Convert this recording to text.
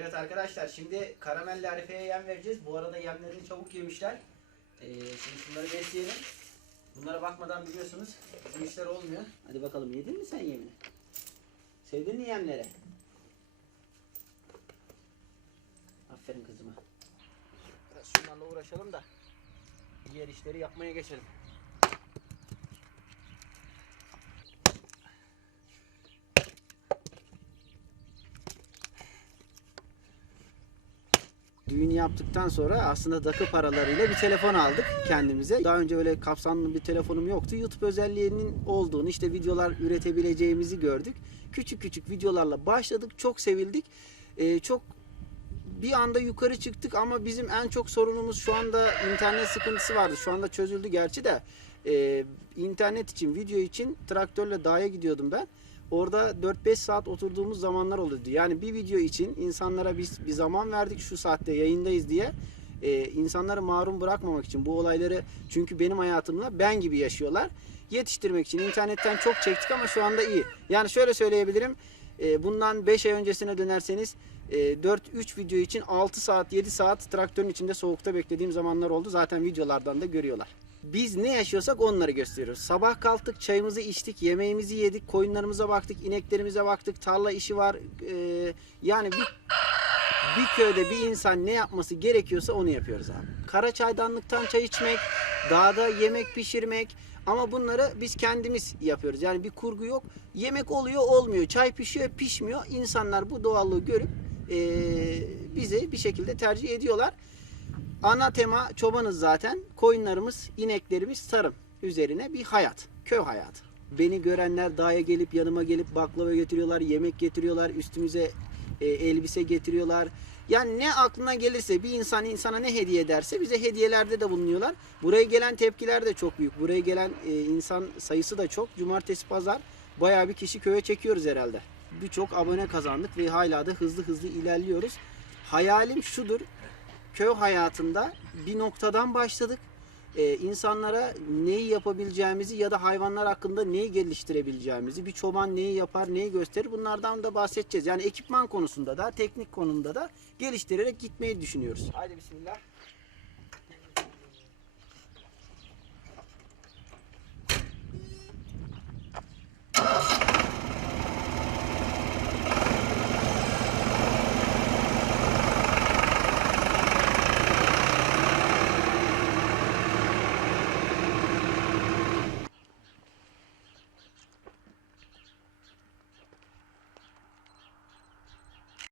Evet arkadaşlar şimdi karamelli Arife'ye yem vereceğiz. Bu arada yemlerini çabuk yemişler. Ee, şimdi şunları besleyelim. Bunlara bakmadan biliyorsunuz bizim işler olmuyor. Hadi bakalım yedin mi sen yemini? Sevdin mi yemleri? Aferin kızıma. Biraz şunlarla uğraşalım da diğer işleri yapmaya geçelim. Düğün yaptıktan sonra aslında dakı paralarıyla bir telefon aldık kendimize. Daha önce öyle kapsamlı bir telefonum yoktu. YouTube özelliğinin olduğunu, işte videolar üretebileceğimizi gördük. Küçük küçük videolarla başladık. Çok sevildik. Ee, çok bir anda yukarı çıktık ama bizim en çok sorunumuz şu anda internet sıkıntısı vardı. Şu anda çözüldü gerçi de. Ee, internet için, video için traktörle dağa gidiyordum ben. Orada 4-5 saat oturduğumuz zamanlar oluyordu. Yani bir video için insanlara biz bir zaman verdik şu saatte yayındayız diye. Ee, insanları mahrum bırakmamak için bu olayları çünkü benim hayatımla ben gibi yaşıyorlar. Yetiştirmek için internetten çok çektik ama şu anda iyi. Yani şöyle söyleyebilirim. Ee, bundan 5 ay öncesine dönerseniz e, 4-3 video için 6 saat 7 saat traktörün içinde soğukta beklediğim zamanlar oldu. Zaten videolardan da görüyorlar. Biz ne yaşıyorsak onları gösteriyoruz. Sabah kalktık, çayımızı içtik, yemeğimizi yedik, koyunlarımıza baktık, ineklerimize baktık, tarla işi var. Ee, yani bir bir köyde bir insan ne yapması gerekiyorsa onu yapıyoruz abi. Kara çaydanlıktan çay içmek, dağda yemek pişirmek ama bunları biz kendimiz yapıyoruz. Yani bir kurgu yok. Yemek oluyor olmuyor, çay pişiyor pişmiyor. İnsanlar bu doğallığı görüp eee bizi bir şekilde tercih ediyorlar. Ana tema çobanız zaten. Koyunlarımız, ineklerimiz tarım üzerine bir hayat. Köy hayatı. Beni görenler dağa gelip yanıma gelip baklava getiriyorlar, yemek getiriyorlar, üstümüze e, elbise getiriyorlar. Yani ne aklına gelirse bir insan insana ne hediye ederse bize hediyelerde de bulunuyorlar. Buraya gelen tepkiler de çok büyük. Buraya gelen e, insan sayısı da çok. Cumartesi pazar bayağı bir kişi köye çekiyoruz herhalde. Birçok abone kazandık ve hala da hızlı hızlı ilerliyoruz. Hayalim şudur köy hayatında bir noktadan başladık. Ee, insanlara neyi yapabileceğimizi ya da hayvanlar hakkında neyi geliştirebileceğimizi, bir çoban neyi yapar, neyi gösterir bunlardan da bahsedeceğiz. Yani ekipman konusunda da, teknik konumda da geliştirerek gitmeyi düşünüyoruz. Haydi bismillah.